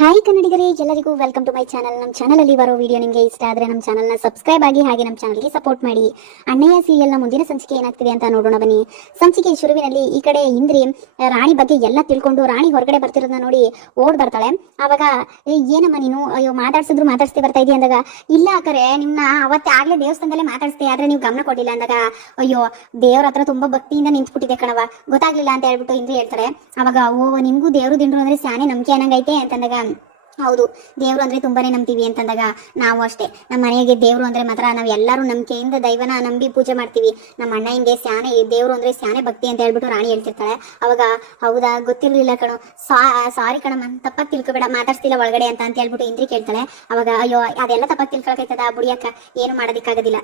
Hi ಕನ್ನಡಿಗರೇ, ಎಲ್ಲರಿಗೂ welcome to my channel. ನಮ್ಮ channel ಅಲ್ಲಿ ಬರೋ ವಿಡಿಯೋ ನಿಮಗೆ ಇಷ್ಟ ಆದ್ರೆ ನಮ್ಮ ಚಾನಲ್ ನ ಸಬ್ಸ್ಕ್ರೈಬ್ ಆಗಿ, ಹಾಗೆ ನಮ್ಮ ಚಾನಲ್ಗೆ ಸಪೋರ್ಟ್ ಮಾಡಿ. ಅಣ್ಣಯ್ಯ ಸೀರಿಯಲ್ ನ ಮುಂದಿನ ಸಂಚಿಕೆ ಏನಾಗ್ತಿದೆ ಅಂತ ನೋಡೋಣ ಬನ್ನಿ. ಸಂಚಿಕೆ ಶುರುವಿನಲ್ಲಿ ಈ ಕಡೆ ಇಂದ್ರಿ ರಾಣಿ ಬಗ್ಗೆ ಎಲ್ಲ ತಿಳ್ಕೊಂಡು ರಾಣಿ ಹೊರಗಡೆ ಬರ್ತಿರೋದನ್ನ ನೋಡಿ ಓಡ್ ಬರ್ತಾಳೆ. ಅವಾಗ ಏನಮ್ಮ ನೀನು, ಅಯ್ಯೋ ಮಾತಾಡ್ಸ್ತಿ ಬರ್ತಾ ಇದೀಯ ಅಂದಾಗ, ಇಲ್ಲ ಅಕ್ಕರೆ ನಿಮ್ನ ಅವತ್ತೇ ಆಗ್ಲೇ ದೇವಸ್ಥಾನದಲ್ಲೇ ಮಾತಾಡ್ಸ್ತೆ, ಆದ್ರೆ ನೀವು ಗಮನ ಕೊಟ್ಟಿಲ್ಲ ಅಂದಾಗ, ಅಯ್ಯೋ ದೇವ್ರ ಹತ್ರ ತುಂಬಾ ಭಕ್ತಿಯಿಂದ ನಿಂತ್ಬಿಟ್ಟಿದೆ ಕಣವ, ಗೊತ್ತಾಗ್ಲಿಲ್ಲ ಅಂತ ಹೇಳ್ಬಿಟ್ಟು ಇಂದ್ರಿ ಹೇಳ್ತಾರೆ. ಅವಾಗ ನಿಮ್ಗೂ ದೇವ್ರು ದಿಂಡ್ರು ಅಂದ್ರೆ ಸ್ಯಾನೆ ನಂಬಿಕೆ ಅನ್ನಂಗೈತೆ ಅಂತಂದಾಗ, ಹೌದು ದೇವ್ರು ಅಂದ್ರೆ ತುಂಬಾನೇ ನಂಬ್ತೀವಿ ಅಂತಂದಾಗ, ನಾವು ಅಷ್ಟೇ ನಮ್ಮ ಮನೆಗೆ ದೇವ್ರು ಅಂದ್ರೆ ಮಾತ್ರ ನಾವು ಎಲ್ಲರೂ ನಂಬಿಕೆಯಿಂದ ದೈವನ ನಂಬಿ ಪೂಜೆ ಮಾಡ್ತೀವಿ. ನಮ್ಮ ಅಣ್ಣ ಹಿಂಗೆ ಸ್ಯಾನೆ ದೇವ್ರು ಅಂದ್ರೆ ಸ್ಯಾನೆ ಭಕ್ತಿ ಅಂತ ಹೇಳ್ಬಿಟ್ಟು ರಾಣಿ ಹೇಳ್ತಿರ್ತಾಳೆ. ಅವಾಗ ಹೌದಾ, ಗೊತ್ತಿರ್ಲಿಲ್ಲ ಕಣೋ, ಸಾರಿ ಕಣಮ್ಮ, ತಪ್ಪಾಗಿ ತಿಳ್ಕೊಬೇಡ, ಮಾತಾಡ್ತಿಲ್ಲ ಒಳಗಡೆ ಅಂತ ಹೇಳ್ಬಿಟ್ಟು ಇಂದ್ರಿ ಕೇಳ್ತಾಳೆ. ಅವಾಗ ಅಯ್ಯೋ ಅದೆಲ್ಲ ತಪ್ಪಾಗಿ ತಿಳ್ಕೊಳಕೈತದ ಬುಡಿಯಕ್ಕ, ಏನು ಮಾಡೋದಿಕ್ಕಾಗೋದಿಲ್ಲ,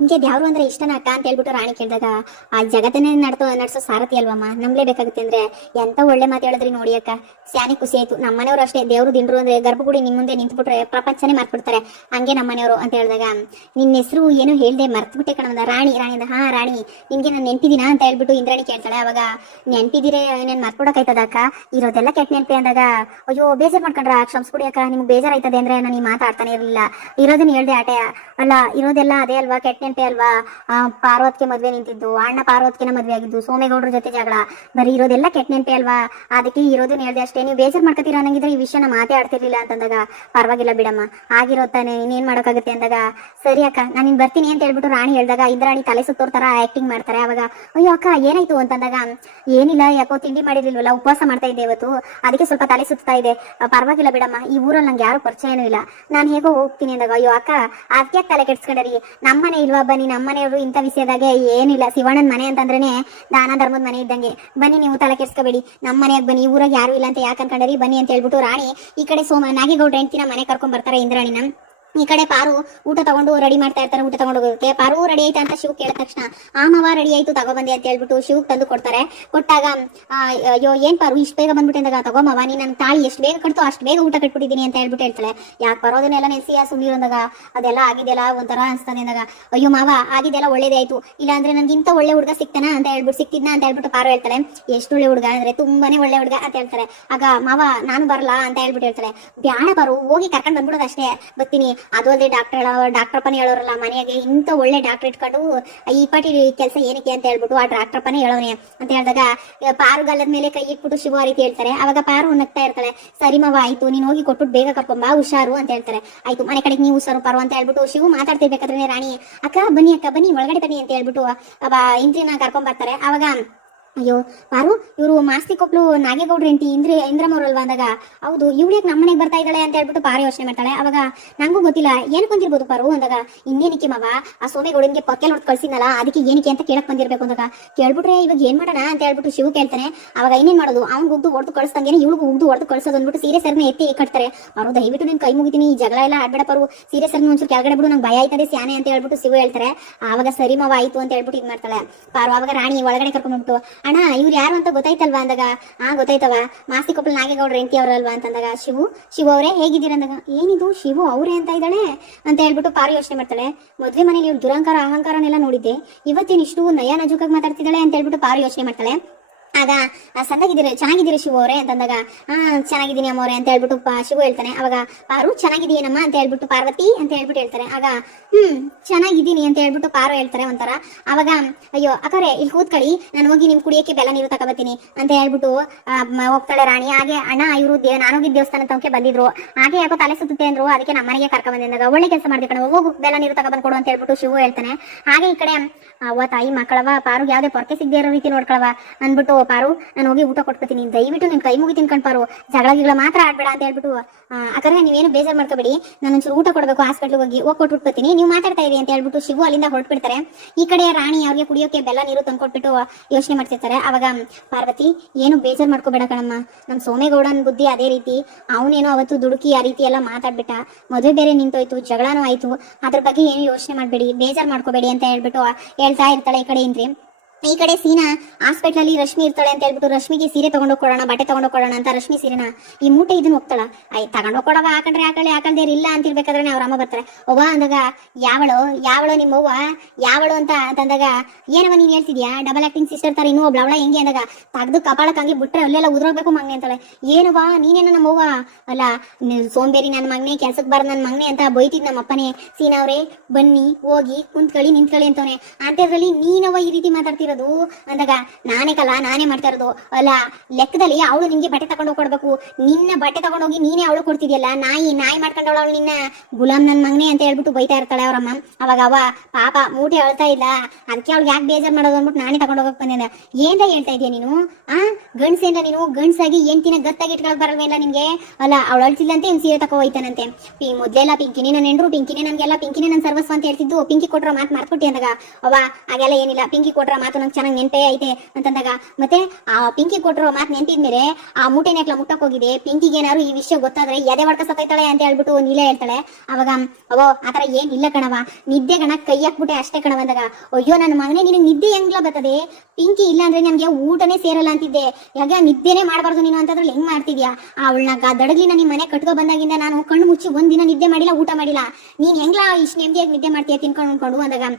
ನಿಮ್ಗೆ ದ್ಯಾವ್ರು ಅಂದ್ರೆ ಇಷ್ಟನ ಅಕ್ಕ ಅಂತ ಹೇಳ್ಬಿಟ್ಟು ರಾಣಿ ಕೇಳಿದಾಗ, ಆ ಜಗತ್ತನ್ನೇ ನಡ್ಸೋ ಸಾರಥಿ ಅಲ್ವಮ್ಮ, ನಂಬ್ಲೇಬೇಕಾಗುತ್ತೆ ಅಂದ್ರೆ ಎಂತ ಒಳ್ಳೆ ಮಾತು ಹೇಳಿದ್ರಿ ನೋಡಿ ಅಕ್ಕ, ಸ್ಯಾನೆ ಖುಷಿ ಆಯ್ತು. ನಮ್ಮನೆಯವರು ಅಷ್ಟೇ, ದೇವ್ರು ದಿಂಡ್ರು ಅಂದ್ರೆ ಗರ್ಭಗುಡಿ ನಿಮ್ ಮುಂದೆ ನಿಂತ್ಬಿಟ್ರೆ ಪ್ರಪಂಚನೇ ಮರ್ತ್ಬಿಡ್ತಾರೆ, ಹಂಗೆ ನಮ್ಮನೆಯವರು ಅಂತ ಹೇಳಿದಾಗ, ನಿನ್ನ ಹೆಸರು ಏನು ಹೇಳ್ದೆ ಮರ್ತ್ಬಿಟ್ಟೆ ಕಣವಂದ. ರಾಣಿ ಹಾ ರಾಣಿ, ನಿನ್ಗೆ ನಾನು ನೆನ್ಪಿದಿನಾ ಅಂತ ಹೇಳ್ಬಿಟ್ಟು ಇಂದ್ರಾಣಿ ಕೇಳ್ತಾಳೆ. ಅವಾಗ ನೆನ್ಪಿದಿರೆ ನಾನು ಮರ್ತ್ಬಿಡಕಾಯ್ತದ ಅಕ್ಕ, ಇರೋದೆಲ್ಲ ಕೆಟ್ಟ ನೆನ್ಪೆ ಅಂದಾಗ, ಅಯ್ಯೋ ಬೇಜಾರ್ ಮಾಡ್ಕೊಂಡ್ರ, ಕ್ಷಮಿಸ್ಬಿಡಿ ಅಕ್ಕ, ನಿಮ್ಗೆ ಬೇಜಾರಾಯ್ತದೆ ಅಂದ್ರೆ ನಾನು ಈ ಮಾತಾಡ್ತಾನೆ ಇರಲಿಲ್ಲ, ಇರೋದನ್ನ ಹೇಳ್ದೆ ಆಟೆ ಅಲ್ಲ, ಇರೋದೆಲ್ಲ ಅದೇ ಅಲ್ವಾ, ಕೆಟ್ಟ ನೆನ್ಪೆ ಅಲ್ವಾ. ಪಾರ್ವತಿಗೆ ಮದ್ವೆ ನಿಂತಿದ್ದು, ಅಣ್ಣ ಪಾರ್ವತಿನ ಮದ್ವೆ ಆಗಿದ್ದು, ಸೋಮೇಗೌಡರ ಜೊತೆ ಜಗಳ, ಬರೀ ಇರೋದೆಲ್ಲ ಕೆಟ್ಟ ನೆನ್ಪೆ ಅಲ್ವಾ, ಅದಕ್ಕೆ ಇರೋದನ್ನ ಹೇಳ್ದೆ ಅಷ್ಟೇ, ನೀವು ಬೇಜಾರ್ ಮಾಡ್ಕೊತೀರಾ ಅನ್ನಂಗಿದ್ರೆ ಈ ವಿಷಯನ ಮಾತೇ ಆಡ್ತಿರ್ಲಿಲ್ಲ ಅಂತಂದಾಗ, ಪರವಾಗಿಲ್ಲ ಬಿಡಮ್ಮ, ಆಗಿರೋ ತಾನೆ, ಇನ್ನೇನ್ ಮಾಡೋಕ್ಕಾಗುತ್ತೆ ಅಂದಾಗ, ಸರಿ ಅಕ್ಕ ನಾನು ಇನ್ ಬರ್ತೀನಿ ಅಂತ ಹೇಳ್ಬಿಟ್ಟು ರಾಣಿ ಹೇಳಿದಾಗ, ಇಂದ್ರಾಣಿ ತಲೆ ಸುತ್ತೋರ್ ತರ ಆಕ್ಟಿಂಗ್ ಮಾಡ್ತಾರೆ. ಅವಾಗ ಅಯ್ಯೋ ಅಕ್ಕ ಏನಾಯ್ತು ಅಂತಂದಾಗ, ಏನಿಲ್ಲ, ಯಾಕೋ ತಿಂಡಿ ಮಾಡಿರ್ಲಿಲ್ವಲ್ಲ, ಉಪವಾಸ ಮಾಡ್ತಾ ಇದ್ದೆ ಇವತ್ತು, ಅದಕ್ಕೆ ಸ್ವಲ್ಪ ತಲೆ ಸುತ್ತಾ ಇದೆ, ಪರವಾಗಿಲ್ಲ ಬಿಡಮ್ಮ, ಈ ಊರಲ್ಲಿ ನಂಗೆ ಯಾರು ಪರಿಚಯನೂ ಇಲ್ಲ, ನಾನು ಹೇಗೋ ಹೋಗ್ತೀನಿ ಅಂದಾಗ, ಅಯ್ಯೋ ಅಕ್ಕ ಅದಕ್ಕೆ ತಲೆ ಕೆಡ್ಸ್ಕೊಂಡ್ರಿ, ನಮ್ಮನೆ ಇಲ್ವಾ, ಬನ್ನಿ ನಮ್ಮನೆಯವರು ಇಂಥ ವಿಷಯದಾಗೆ ಏನಿಲ್ಲ, ಶಿವಣ್ಣನ ಮನೆ ಅಂತಂದ್ರೇನೆ ದಾನ ಧರ್ಮದ ಮನೆ ಇದ್ದಂಗೆ, ಬನ್ನಿ ನೀವು ತಲೆ ಕೆಡ್ಸ್ಕೋಬೇಡಿ, ನಮ್ಮ ಮನೆಯಾಗ ಬನ್ನಿ, ಊರಾಗ ಯಾರು ಇಲ್ಲ ಅಂತ ಯಾಕೆ ಅನ್ಕೊಂಡ್ರಿ, ಬನ್ನಿ ಅಂತ ಹೇಳ್ಬಿಟ್ಟು ರಾಣಿ ಈ ಕಡೆ ನಾಗೇಗೌಡ್ರ ಹೆಂಡ್ತಿನ ಮನೆ ಕರ್ಕೊಂಡ್ ಬರ್ತಾರೆ ಇಂದ್ರಾಣಿನ. ಈ ಕಡೆ ಪಾರು ಊಟ ತಗೊಂಡು ರೆಡಿ ಮಾಡ್ತಾ ಇರ್ತಾರೆ, ಊಟ ತಗೊಂಡು ಹೋಗೋದಕ್ಕೆ. ಪಾರು ರೆಡಿ ಆಯ್ತಾ ಅಂತ ಶಿವ್ ಕೇಳಿದ ತಕ್ಷಣ, ಮಾವ ರೆಡಿ ಆಯ್ತು ತಗೊಬಂದೆ ಅಂತ ಹೇಳ್ಬಿಟ್ಟು ಶಿವ್ ತಂದು ಕೊಡ್ತಾರೆ. ಕೊಟ್ಟಾಗ ಅಯ್ಯೋ ಏನ್ ಪಾರು ಇಷ್ಟು ಬೇಗ ಬಂದ್ಬಿಟ್ಟೆ ಅಂದಾಗ, ತಗೋಮವ ನೀ ನನ್ನ ತಾಳಿ ಎಷ್ಟು ಬೇಗ ಕಟ್ತು ಅಷ್ಟು ಬೇಗ ಊಟ ಕಟ್ಬಿಟ್ಟಿದ್ದೀನಿ ಅಂತ ಹೇಳ್ಬಿಟ್ಟು ಹೇಳ್ತಾಳೆ. ಯಾಕೆ ಬರೋದನ್ನೆಲ್ಲ ನೆನೆಸಿ ಸುಮ್ಮನೆ ಅಂದಾಗ, ಅದೆಲ್ಲ ಆಗಿದೆಲ್ಲ ಒಂಥರ ಅನ್ಸ್ತದೆ ಅಂದಾಗ, ಅಯ್ಯೋ ಮಾವ ಆಗಿದೆಲ್ಲ ಒಳ್ಳೇದೇ ಆಯ್ತು, ಇಲ್ಲ ಅಂದ್ರೆ ನನ್ಗೆ ಇಂಥ ಒಳ್ಳೆ ಹುಡುಗ ಸಿಕ್ತಾನ ಅಂತ ಹೇಳ್ಬಿಟ್ಟು, ಸಿಕ್ತಿದ್ನ ಅಂತ ಹೇಳ್ಬಿಟ್ಟು ಪಾರು ಹೇಳ್ತಾಳೆ. ಎಷ್ಟು ಒಳ್ಳೆ ಹುಡುಗ ಅಂದ್ರೆ ತುಂಬಾನೇ ಒಳ್ಳೆ ಹುಡುಗ ಅಂತ ಹೇಳ್ತಾರೆ. ಆಗ ಮಾವ ನಾನು ಬರಲ್ಲ ಅಂತ ಹೇಳ್ಬಿಟ್ಟು ಹೇಳ್ತಾಳೆ. ಬ್ಯಾಡ ಪಾರು, ಹೋಗಿ ಕರ್ಕೊಂಡು ಬಂದ್ಬಿಡೋದು ಅಷ್ಟೇ, ಬರ್ತೀನಿ, ಅದು ಅಲ್ಲದೆ ಡಾಕ್ಟರ್ಪನೇ ಹೇಳೋರಲ್ಲ ಮನೆಯಾಗೆ, ಇಂಥ ಒಳ್ಳೆ ಡಾಕ್ಟರ್ ಇಟ್ಕೊಂಡು ಈ ಪಾಟಿ ಕೆಲಸ ಏನಕ್ಕೆ ಅಂತ ಹೇಳ್ಬಿಟ್ಟು ಆ ಡಾಕ್ಟರ್ಪನೇ ಹೇಳೋನೆ ಅಂತ ಹೇಳಿದಾಗ, ಪಾರು ಗಲ್ಲದ ಮೇಲೆ ಕೈ ಇಟ್ಬಿಟ್ಟು ಶಿವ ಆ ರೀತಿ ಹೇಳ್ತಾರೆ. ಅವಾಗ ಪಾರು ನಗ್ತಾ ಇರ್ತಾಳೆ. ಸರಿ ಮಾವ ಆಯ್ತು, ನೀನು ಹೋಗಿ ಕೊಟ್ಬಿಟ್ಟು ಬೇಗ ಕರ್ಕೊಂಬಾ, ಹುಷಾರು ಅಂತ ಹೇಳ್ತಾರೆ. ಆಯ್ತು ಮನೆ ಕಡೆಗೆ ನೀವು ಹುಷಾರು ಪಾರು ಅಂತ ಹೇಳ್ಬಿಟ್ಟು ಶಿವು ಮಾತಾಡ್ತಿರ್ಬೇಕಾದ್ರೆ ರಾಣಿ, ಅಕ್ಕ ಬನ್ನಿ ಒಳಗಡೆ ಬನ್ನಿ ಅಂತ ಹೇಳ್ಬಿಟ್ಟು ಇಂದ್ರಿನ ಕರ್ಕೊಂಡ್ ಬರ್ತಾರೆ. ಅವಾಗ ಅಯ್ಯೋ ಪಾರು, ಇವರು ಮಾಸ್ತಿ ಕೊಪ್ಲು ನಾಗೇಗೌಡ್ರ ಹೆಂಡತಿ ಇಂದ್ರಮವ್ರಲ್ವಾ ಅಂದಾಗ, ಹೌದು ಇವಳು ಯಾಕೆ ನಮ್ಮನೆಗೆ ಬರ್ತಾ ಇದ್ದಾಳೆ ಅಂತ ಹೇಳ್ಬಿಟ್ಟು ಪಾರು ಯೋಚನೆ ಮಾಡ್ತಾಳೆ. ಅವಾಗ ನಂಗೂ ಗೊತ್ತಿಲ್ಲ ಏನಕ್ಕೆ ಬಂದಿರ್ಬೋದು ಪಾರು ಅಂದಾಗ, ಇನ್ನೇನಕ್ಕೆ ಮಾವ ಆ ಸೋಮೇಗೌಡನ್ಗೆ ಪಕ್ಕೆಲ್ ಹೊಡೆದು ಕಳ್ಸಿನಲ್ಲ, ಅದಕ್ಕೆ ಏನಕ್ಕೆ ಅಂತ ಕೇಳಕ್ ಬಂದಿರ್ಬೇಕು ಅಂದಾಗ, ಕೇಳ್ಬಿಟ್ರೆ ಇವಾಗ ಏನ್ ಮಾಡೋಣ ಅಂತ ಹೇಳ್ಬಿಟ್ಟು ಶಿವು ಕೇಳ್ತಾನೆ. ಅವಾಗ ಇನ್ನೇನ್ ಮಾಡೋದು, ಅವ್ನಿಗೆ ಉಗ್ದು ಹೊಡೆದು ಕಳಿಸ್ದಂಗೆ ಇವಳಿಗೂ ಉಗ್ದು ಹೊಡೆದು ಕಳ್ಸೋದು ಅಂದ್ಬಿಟ್ಟು ಸೀರೆ ಸರ್ನ ಎತ್ತಿ ಕಟ್ತಾರೆ. ಅವರು ದಯವಿಟ್ಟು ನೀನು ಕೈ ಮುಗಿತೀನಿ, ಈ ಜಗಳ ಎಲ್ಲ ಆಡ್ಬೇಡ ಪಾರು, ಸೀರೆ ಸರ್ನ ಒಂಚೂರು ಕೆಳಗಡೆ ಬಿಡು, ನಂಗೆ ಭಯ ಆಯ್ತದೆ ಸ್ಯಾನೆ ಅಂತ ಹೇಳ್ಬಿಟ್ಟು ಶಿವು ಹೇಳ್ತಾರೆ. ಆವಾಗ ಸರಿ ಮಾವ ಆಯ್ತು ಅಂತ ಹೇಳ್ಬಿಟ್ಟು ಇದು ಮಾಡ್ತಾಳೆ ಪಾರು. ಅವಾಗ ರಾಣಿ ಒಳಗಡೆ ಕರ್ಕೊಂಡ್ಬಿಟ್ಟು, ಅಣ್ಣ ಇವ್ರು ಯಾರು ಅಂತ ಗೊತ್ತಾಯ್ತಲ್ವಾ ಅಂದಾಗ, ಗೊತ್ತಾಯ್ತವ, ಮಾಸ್ತಿ ಕೊಪ್ಪಳ ನಾಗೇಗೌಡ್ರ ಹೆಂಡತಿ ಅವರಲ್ವಾ ಅಂತಂದಾಗ, ಶಿವು ಅವರೇ ಹೇಗಿದ್ದೀರ ಅಂದಾಗ, ಏನಿದು ಶಿವು ಅವರೇ ಅಂತ ಇದ್ದಾಳೆ ಅಂತ ಹೇಳ್ಬಿಟ್ಟು ಪಾರು ಯೋಚನೆ ಮಾಡ್ತಾಳೆ. ಮದ್ವೆ ಮನೇಲಿ ಇವ್ರು ದುರಂಕಾರ ಅಹಂಕಾರನೆಲ್ಲ ನೋಡಿದ್ದೆ, ಇವತ್ತೇನು ಇಷ್ಟು ನಯ ನಜುಕಾಗಿ ಮಾತಾಡ್ತಿದ್ದಾಳೆ ಅಂತ ಹೇಳ್ಬಿಟ್ಟು ಪಾರು ಯೋಚನೆ ಮಾಡ್ತಾಳೆ. ಆಗ ಚೆನ್ನಾಗಿದ್ದೀರಿ ಶಿವು ಅವರೇ ಅಂತಂದಾಗ, ಚೆನ್ನಾಗಿದ್ದೀನಿ ಅಮ್ಮವ್ರೆ ಅಂತ ಹೇಳ್ಬಿಟ್ಟು ಶಿವು ಹೇಳ್ತಾನೆ. ಅವಾಗ ಪಾರು ಚೆನ್ನಾಗಿದೆಯೇನಮ್ಮ ಅಂತ ಹೇಳ್ಬಿಟ್ಟು ಪಾರ್ವತಿ ಅಂತ ಹೇಳ್ಬಿಟ್ಟು ಹೇಳ್ತಾರೆ. ಆಗ ಚೆನ್ನಾಗಿದ್ದೀನಿ ಅಂತ ಹೇಳ್ಬಿಟ್ಟು ಪಾರು ಹೇಳ್ತಾರೆ ಒಂಥರ. ಅವಾಗ ಅಯ್ಯೋ ಅಕ್ಕರೆ ಇಲ್ಲಿ ಕೂತ್ಕೊಳ್ಳಿ, ನಾನು ಹೋಗಿ ನಿಮ್ ಕುಡಿಯಕ್ಕೆ ಬೆಲ್ಲ ನೀರು ತಗೋಬತ್ತೀನಿ ಅಂತ ಹೇಳ್ಬಿಟ್ಟು ಹೋಗ್ತಾಳೆ ರಾಣಿ. ಹಾಗೆ ಅಣ್ಣ ಇವರು ನಾನೋಗಿದ್ದ ದೇವಸ್ಥಾನ ತನಕ ಬಂದಿದ್ರು, ಹಾಗೆ ಯಾಕೋ ತಲೆ ಸುತ್ತೆ ಅಂದ್ರು, ಅದಕ್ಕೆ ನಮ್ಮ ಮನೆಗೆ ಕರ್ಕೊಂಡ್ ಬಂದಿದ್ದಾಗ, ಒಳ್ಳೆ ಕೆಲಸ ಮಾಡ್ದೆ ಹೋಗು ಬೆಲ್ಲ ನೀರು ತಗೊಬಂದ್ ಕೊಡು ಅಂತ ಹೇಳ್ಬಿಟ್ಟು ಶಿವು ಹೇಳ್ತಾನೆ. ಹಾಗೆ ಈ ಕಡೆ ತಾಯಿ ಮಕ್ಕಳವ, ಪಾರು ಯಾವ್ದೇ ಪೊರ್ಕೆ ಸಿಗದೆ ಇರೋ ರೀತಿ ನೋಡ್ಕೊಳವ ಅಂದ್ಬಿಟ್ಟು, ಪಾರು ನಾನು ಹೋಗಿ ಊಟ ಕೊಟ್ಕೊತೀನಿ, ದಯವಿಟ್ಟು ನಿನ್ ಕೈ ಮುಗಿ ತಿನ್ಕೊಂಡ್ ಪಾರು, ಜಗಳ ಮಾತ್ರ ಆಡ್ಬೇಡ ಅಂತ ಹೇಳ್ಬಿಟ್ಟು, ಅಕ್ಕರೆ ನೀವೇನು ಬೇಜಾರ್ ಮಾಡ್ಕೋಬೇಡಿ, ನಾನು ಒಂಚೂರು ಊಟ ಕೊಡ್ಬೇಕು, ಹಾಸ್ಪಿಟ್ಲ್ ಹೋಗಿ ಕೊಟ್ಬಿಡ್ತೀನಿ, ನೀವು ಮಾತಾಡ್ತಾ ಇರಿ ಅಂತ ಹೇಳ್ಬಿಟ್ಟು ಶಿವು ಅಲ್ಲಿಂದ ಹೊರಟ್ಬಿಡ್ತಾರೆ. ಈ ಕಡೆ ರಾಣಿ ಅವ್ರಿಗೆ ಕುಡಿಯೋಕೆ ಬೆಲ್ಲ ನೀರು ತಂದ್ಕೊಟ್ಬಿಟ್ಟು ಯೋಚನೆ ಮಾಡ್ತಿರ್ತಾರೆ. ಅವಾಗ ಪಾರ್ವತಿ ಏನು ಬೇಜಾರ್ ಮಾಡ್ಕೋಬೇಡ ಕಣಮ್ಮ, ನಮ್ ಸೋಮೇಗೌಡನ್ ಬುದ್ಧಿ ಅದೇ ರೀತಿ, ಅವನೇನೋ ಅವತ್ತು ದುಡುಕಿ ಆ ರೀತಿ ಎಲ್ಲ ಮಾತಾಡ್ಬಿಟ್ಟ, ಮದುವೆ ಬೇರೆ ನಿಂತೋಯ್ತು, ಜಗಳನೂ ಆಯ್ತು, ಅದ್ರ ಬಗ್ಗೆ ಏನು ಯೋಚನೆ ಮಾಡ್ಬೇಡಿ, ಬೇಜಾರ್ ಮಾಡ್ಕೋಬೇಡಿ ಅಂತ ಹೇಳ್ಬಿಟ್ಟು ಹೇಳ್ತಾ ಇರ್ತಾಳೆ ಈ ಕಡೆ ಇಂದ್ರಿ. ಈ ಕಡೆ ಸೀನಾ ಹಾಸ್ಪಿಟಲ್ ಅಲ್ಲಿ ರಶ್ಮಿ ಇರ್ತಾಳೆ ಅಂತ ಹೇಳ್ಬಿಟ್ಟು ರಶ್ಮಿಗೆ ಸೀರೆ ತಗೊಂಡೋಗಿ ಕೊಡೋಣ, ಬಟ್ಟೆ ತಗೊಂಡೋಗಿ ಕೊಡೋಣ ಅಂತ ರಶ್ಮಿ ಸೀರೆನ ಈ ಮೂಟೆ ಇದನ್ನ ಹೋಗ್ತಾಳ. ತಗೊಂಡೋಗಿ ಕೊಡವ, ಹಾಕಂದ್ರೆ ಇಲ್ಲ ಅಂತ ಇರ್ಬೇಕಾದ್ರೆ ಅವ್ರ ಅಮ್ಮ ಬರ್ತಾರೆ. ಅವ್ವ ಅಂದಾಗ ಯಾವಳು ನಿಮ್ಮವ್ವ ಯಾವಳು ಅಂತಂದಾಗ ಏನವ ನೀನ್ ಹೇಳ್ತಿದ್ಯಾ, ಡಬಲ್ ಆಕ್ಟಿಂಗ್ ಸಿಸ್ಟರ್ ತರ ಇನ್ನೂ ಒಬ್ಳವಳ ಹೆಂಗೆ ಅಂದಾಗ ತೆಗ್ದು ಕಪಾಳಕ್ಕೆ ಹಂಗೆ ಬಿಟ್ರೆ ಅಲ್ಲೆಲ್ಲ ಉದ್ರೋಗ್ಬೇಕು ಮಗ್ನೆ ಅಂತಾಳೆ. ಏನವಾ ನೀನೇನ ನಮ್ಮವ್ವ ಅಲ್ಲ, ಸೋಂಬೇರಿ ನನ್ನ ಮಗ್ನೆ, ಕೆಲ್ಸಕ್ಕೆ ಬರ ನನ್ನ ಮಗ್ನೆ ಅಂತ ಬೈತಿದ್ ನಮ್ಮ ಅಪ್ಪನೇ. ಸೀನಾ ಅವ್ರೆ ಬನ್ನಿ ಹೋಗಿ ನಿಂತ್ಕೊಳ್ಳಿ ಅಂತವನೆ. ಅಂತದ್ರಲ್ಲಿ ನೀನವ ಈ ರೀತಿ ಮಾತಾಡ್ತಿರೋದು ಅಂದಾಗ ನಾನೇ ಮಾಡ್ತಾ ಇರೋದು ಅಲ್ಲ, ಲೆಕ್ಕದಲ್ಲಿ ಅವಳು ನಿನ್ಗೆ ಬಟ್ಟೆ ತಗೊಂಡೋಗಿ ಕೊಡ್ಬೇಕು, ನಿನ್ನ ಬಟ್ಟೆ ತಗೊಂಡೋಗಿ ನೀನೇ ಅವಳು ಕೊಡ್ತಿದ್ಯಲ್ಲ, ನಾಯಿ ಮಾಡ್ಕೊಂಡವಳು ಅವಳು ನಿನ್ನ ಗುಲಾಮ್ ನನ್ ಮಗನೆ ಅಂತ ಹೇಳ್ಬಿಟ್ಟು ಬೈತಾ ಇರ್ತಾಳೆ ಅವ್ರಮ್ಮ. ಅವಾಗ ಅವ ಪಾಪ ಮೂಟೆ ಅಳ್ತಾ ಇಲ್ಲ, ಅದಕ್ಕೆ ಅವಳಿಗೆ ಯಾಕೆ ಬೇಜಾರ್ ಮಾಡೋದು ಅಂದ್ಬಿಟ್ಟು ನಾನೇ ತಗೊಂಡೋಗಕ್ ಬಂದಿದ್ದೆ. ಏನ್ರ ಹೇಳ್ತಾ ಇದೀಯ ನೀನು, ಗಂಡ್ಸೇನ್ರ ನೀನು, ಗಂಡ್ಸಾಗಿ ಎಂಟಿನ ಗತ್ತಾಗಿ ಇಟ್ಕೊಳಕ್ ಬರಲ್ವೇಲ್ಲ ನಿನ್ಗೆ ಅಲ್ಲ. ಅವಳು ಅಳ್ತಿಲ್ಲಂತೆ ಇವ್ನು ಸೀರೆ ತಕೋ ಹೋಯ್ತಾನಂತೆ. ಮೊದ್ಲೆಲ್ಲ ಪಿಂಕಿನೇ ನನ್ನ ಹೆಂಡ್ರು, ಪಿಂಕಿನೇ ನನ್ಗೆಲ್ಲ, ಪಿಂಕಿನೇ ನನ್ನ ಸರ್ವಸ್ವ ಅಂತ ಹೇಳ್ತಿದ್ದು, ಪಿಂಕಿ ಕೊಟ್ರೋ ಮಾತು ಮಾಡ್ಕೊಟ್ಟಿ ಅಂದಾಗ ಅವ ಹಾಗೆಲ್ಲ ಏನಿಲ್ಲ, ಪಿಂಕಿ ಕೊಟ್ರ ಮಾತು ನಂಗೆ ಚೆನ್ನಾಗಿ ನೆನಪೇ ಐತೆ ಅಂತಂದಾಗ ಮತ್ತೆ ಆ ಪಿಂಕಿ ಕೊಟ್ಟರು ಮಾತು ನೆನಪಿದ್ಮೇಲೆ ಆ ಮೂಟೆನ ಯಾಕೆ ಮುಟ್ಟಕ್ ಹೋಗಿದೆ, ಪಿಂಕಿಗೆ ಏನಾದ್ರು ಈ ವಿಷಯ ಗೊತ್ತಾದ್ರೆ ಎದೆ ಹೊಡ್ಕ ಸತ್ತೈತಾಳೆ ಅಂತ ಹೇಳ್ಬಿಟ್ಟು ನೀಲೇ ಹೇಳ್ತಾಳೆ. ಅವಾಗ ಅವೋ ಆತರ ಏನಿಲ್ಲ ಕಣವ, ನಿದ್ದೆ ಗಣ ಕೈ ಹಾಕ್ಬಿಟ್ಟೆ ಅಷ್ಟೇ ಕಣವ ಅಂದಾಗ ಅಯ್ಯೋ ನನ್ನ ಮಗನೇ ನಿನಗೆ ನಿದ್ದೆ ಹೆಂಗ್ಲ ಬರ್ತದೆ, ಪಿಂಕಿ ಇಲ್ಲ ಅಂದ್ರೆ ನನ್ಗೆ ಊಟನೇ ಸೇರಲ್ಲ ಅಂತಿದ್ದೆ, ಯಾಗ ನಿದ್ದೆನೇ ಮಾಡಬಾರ್ದು ನೀನು ಅಂತಂದ್ರಲ್ಲಿ ಹೆಂಗ್ ಮಾಡ್ತಿದ್ಯಾ. ಅವಳನ್ನ ದಡಗ್ಲಿನ ನಿಮ್ಮ ಮನೆ ಕಟ್ಕೊ ಬಂದಾಗಿಂದ ನಾನು ಕಣ್ಣು ಮುಚ್ಚಿ ಒಂದಿನ ನಿದ್ದೆ ಮಾಡಿಲ್ಲ, ಊಟ ಮಾಡಿಲ್ಲ, ನೀನ್ ಹೆಂಗ್ಲಾ ಇಷ್ಟು ನೆಮ್ಮದಿಯಾಗಿ ನಿದ್ದೆ ಮಾಡ್ತೀಯ ತಿನ್ಕೊಂಡು ಅಂದಾಗ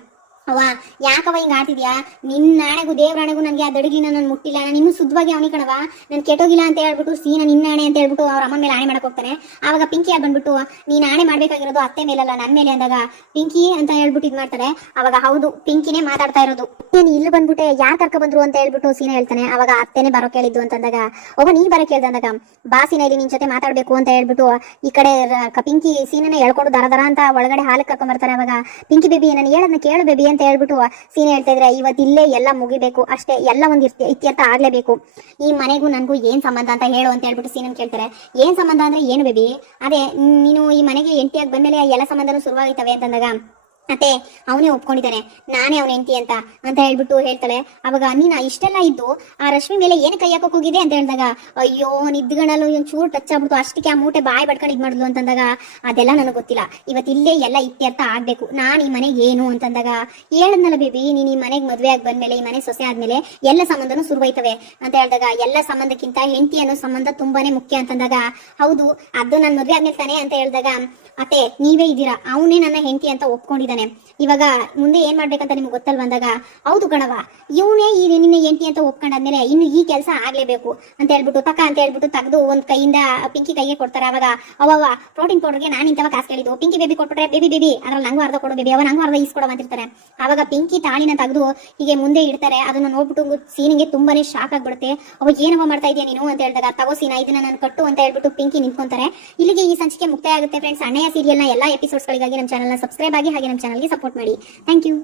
ಅವ ಯಾಕವ ಹಿಂಗ ಆಡ್ತಿದ್ಯಾ, ನಿನ್ನಾಣೆಗೂ ದೇವ್ರಾಣೆಗೂ ನನ್ಗೆ ಆ ದಡಗಿನ ನಾನು ಮುಟ್ಟಿಲ್ಲ, ನಾನು ಇನ್ನೂ ಶುದ್ಧವಾಗಿ ಅವನಿ ಕಣವ, ನಾನು ಕೆಟ್ಟೋಗಿಲ್ಲ ಅಂತ ಹೇಳ್ಬಿಟ್ಟು ಸೀನಾ ನಿನ್ನ ಆಣೆ ಅಂತ ಹೇಳ್ಬಿಟ್ಟು ಅವ್ರ ಅಮ್ಮ ಮೇಲೆ ಆಣೆ ಮಾಡಕ್ ಹೋಗ್ತಾನೆ. ಆವಾಗ ಪಿಂಕಿ ಬಂದ್ಬಿಟ್ಟು ನೀನ್ ಆಣೆ ಮಾಡ್ಬೇಕಾಗಿರೋದು ಅತ್ತೆ ಮೇಲಲ್ಲ ನನ್ನ ಮೇಲೆ ಅಂದಾಗ ಪಿಂಕಿ ಅಂತ ಹೇಳ್ಬಿಟ್ಟು ಇದ್ ಮಾಡ್ತಾರೆ. ಅವಾಗ ಹೌದು ಪಿಂಕಿನೇ ಮಾತಾಡ್ತಾ ಇರೋದು, ನೀನ್ ಇಲ್ಲಿ ಬಂದ್ಬಿಟ್ಟೆ ಯಾರು ಕರ್ಕ ಬಂದ್ರು ಅಂತ ಹೇಳ್ಬಿಟ್ಟು ಸೀನಾ ಹೇಳ್ತಾನೆ. ಅವಾಗ ಅತ್ತೆನೆ ಬರೋ ಕೇಳಿದ್ದು ಅಂತಂದಾಗ ಒಬ್ಬ ನೀನ್ ಬರೋ ಕೇಳ್ದ ಅಂದಾಗ ಬಾ ಸೀನಾ ಇಲ್ಲಿ ನಿನ್ ಜೊತೆ ಮಾತಾಡ್ಬೇಕು ಅಂತ ಹೇಳ್ಬಿಟ್ಟು ಈ ಕಡೆ ಪಿಂಕಿ ಸೀನಾನೇ ಹೇಳ್ಕೊಂಡು ದರ ಅಂತ ಒಳಗಡೆ ಹಾಲಕ್ಕೆ ಕರ್ಕೊಂಡ್ ಬರ್ತಾರೆ. ಅವಾಗ ಪಿಂಕಿ ಬೇಬಿ ನಾನು ಹೇಳದ್ನ ಕೇಳು ಬೇಬಿ ಅಂತ ಹೇಳ್ಬಿಟ್ಟು ಸೀನೆ ಹೇಳ್ತಾ ಇದ್ರೆ ಇವತ್ತು ಇಲ್ಲೇ ಎಲ್ಲ ಮುಗಿಬೇಕು ಅಷ್ಟೇ, ಎಲ್ಲ ಒಂದು ಇತ್ಯರ್ಥ ಆಗ್ಲೇಬೇಕು, ಈ ಮನೆಗೂ ನನ್ಗೂ ಏನ್ ಸಂಬಂಧ ಅಂತ ಹೇಳು ಅಂತ ಹೇಳ್ಬಿಟ್ಟು ಸೀನನ್ ಕೇಳ್ತಾರೆ. ಏನ್ ಸಂಬಂಧ ಅಂದ್ರೆ ಏನು ಬೇಬಿ, ಅದೇ ನೀನು ಈ ಮನೆಗೆ ಎಂಟಿಯಾಗಿ ಬಂದ್ಮೇಲೆ ಎಲ್ಲ ಸಂಬಂಧನೂ ಶುರುವಾಗ್ತವೆ ಅಂತಂದಾಗ ಮತ್ತೆ ಅವನೇ ಒಪ್ಕೊಂಡಿದ್ದಾನೆ ನಾನೇ ಅವನ ಹೆಂಡತಿ ಅಂತ ಹೇಳ್ಬಿಟ್ಟು ಹೇಳ್ತಾಳೆ. ಅವಾಗ ನೀನ ಇಷ್ಟೆಲ್ಲ ಇದ್ದು ಆ ರಶ್ಮಿ ಮೇಲೆ ಏನು ಕೈ ಹಾಕೋಕ್ ಹೋಗಿದೆ ಅಂತ ಹೇಳಿದಾಗ ಅಯ್ಯೋ ನಿದ್ಗಣಲು ಒಂದ್ ಚೂರು ಟಚ್ ಆಗ್ಬಿಟ್ಟು ಅಷ್ಟಕ್ಕೆ ಆ ಮೂಟೆ ಬಾಯಿ ಬಡ್ಕೊಂಡು ಇದ್ ಮಾಡಿದ್ಲು ಅಂತಂದಾಗ ಅದೆಲ್ಲ ನನಗೆ ಗೊತ್ತಿಲ್ಲ, ಇವತ್ತು ಇಲ್ಲೇ ಎಲ್ಲ ಇತ್ಯರ್ಥ ಆಗ್ಬೇಕು, ನಾನು ಈ ಮನೆಗೆ ಏನು ಅಂತಂದಾಗ ಹೇಳದ್ನಲ್ಲ ಬೇಬಿ, ನೀನ್ ಈ ಮನೆಗೆ ಮದ್ವೆ ಆಗಿ ಬಂದ್ಮೇಲೆ ಈ ಮನೆ ಸೊಸೆ ಆದ್ಮೇಲೆ ಎಲ್ಲ ಸಂಬಂಧನೂ ಶುರುವಾಯ್ತವೆ ಅಂತ ಹೇಳಿದಾಗ ಎಲ್ಲ ಸಂಬಂಧಕ್ಕಿಂತ ಹೆಂಡತಿ ಅನ್ನೋ ಸಂಬಂಧ ತುಂಬಾನೇ ಮುಖ್ಯ ಅಂತಂದಾಗ ಹೌದು ಅದು ನನ್ನ ಮದ್ವೆ ಆದ್ಮೇಲೆ ತಾನೆ ಅಂತ ಹೇಳಿದಾಗ ಅತ್ತೆ ನೀವೇ ಇದ್ದೀರಾ, ಅವನೇ ನನ್ನ ಹೆಂಡತಿ ಅಂತ ಒಪ್ಕೊಂಡಿದ್ದಾನೆ, ಇವಾಗ ಮುಂದೆ ಏನ್ ಮಾಡ್ಬೇಕಂತ ನಿಮ್ಗೆ ಗೊತ್ತಲ್ವ ಅಂದಾಗ ಹೌದು ಕಣವ ಇವನೇ ಈ ನಿನ್ನ ಹೆಂಡತಿ ಅಂತ ಒಪ್ಕೊಂಡಾದ್ಮೇಲೆ ಇನ್ನು ಈ ಕೆಲಸ ಆಗ್ಲೇಬೇಕು ಅಂತ ಹೇಳ್ಬಿಟ್ಟು ತಕ್ಕ ಅಂತ ಹೇಳ್ಬಿಟ್ಟು ತೆಗೆದು ಒಂದ್ ಕೈಯಿಂದ ಪಿಂಕಿ ಕೈಗೆ ಕೊಡ್ತಾರೆ. ಅವಾಗ ಅವವ ಪ್ರೋಟೀನ್ ಪೌಡರ್ಗೆ ನಾನು ಇಂತವ ಕಾಸು ಕೇಳಿದ್ದು, ಪಿಂಕಿ ಬೇಬಿ ಕೊಟ್ಬಿಟ್ರೆ ಬೇಬಿ ಅದ್ರಲ್ಲಿ ನಂಗೂ ಅರ್ಧ ಕೊಡು ಬೇಬಿ, ಅವ ನಂಗೂ ಅರ್ಧ ಈಸ್ಕೊಡೋ ಅಂತಿರ್ತಾರೆ. ಅವಾಗ ಪಿಂಕಿ ತಾಳಿನ ತೆಗೆದು ಹೀಗೆ ಮುಂದೆ ಇಡ್ತಾರೆ. ಅದನ್ನ ನೋಡ್ಬಿಟ್ಟು ಸೀನಿಗೆ ತುಂಬಾನೇ ಶಾಕ್ ಆಗ್ಬಿಡುತ್ತೆ. ಅವಾಗ ಏನವ ಮಾಡ್ತಾ ಇದೆಯಾ ನೀನು ಅಂತ ಹೇಳಿದಾಗ ತಗೋ ಸೀನಾ ಇದನ್ನ ನಾನು ಕಟ್ಟು ಅಂತ ಹೇಳ್ಬಿಟ್ಟು ಪಿಂಕಿ ನಿಂತ್ಕೊಂತಾರೆ. ಇಲ್ಲಿಗೆ ಈ ಸಂಚಿಕೆ ಮುಕ್ತಾಯ ಆಗುತ್ತೆ ಫ್ರೆಂಡ್ಸ್. ಅಣ್ಣಯ್ಯ ಸೀರಿಯಲ್ನ ಎಲ್ಲಾ ಎಪಿಸೋಡ್ಸ್ಗಳಿಗಾಗಿ ನಮ್ಮ ಚಾನಲ್ನ ಸಬ್ಸ್ಕ್ರೈಬ್ ಆಗಿ ಹಾಗೆ ನಮ್ಮ ಚಾನಲ್ಗೆ ಸಪೋರ್ಟ್ ಮಾಡಿ. Thank you.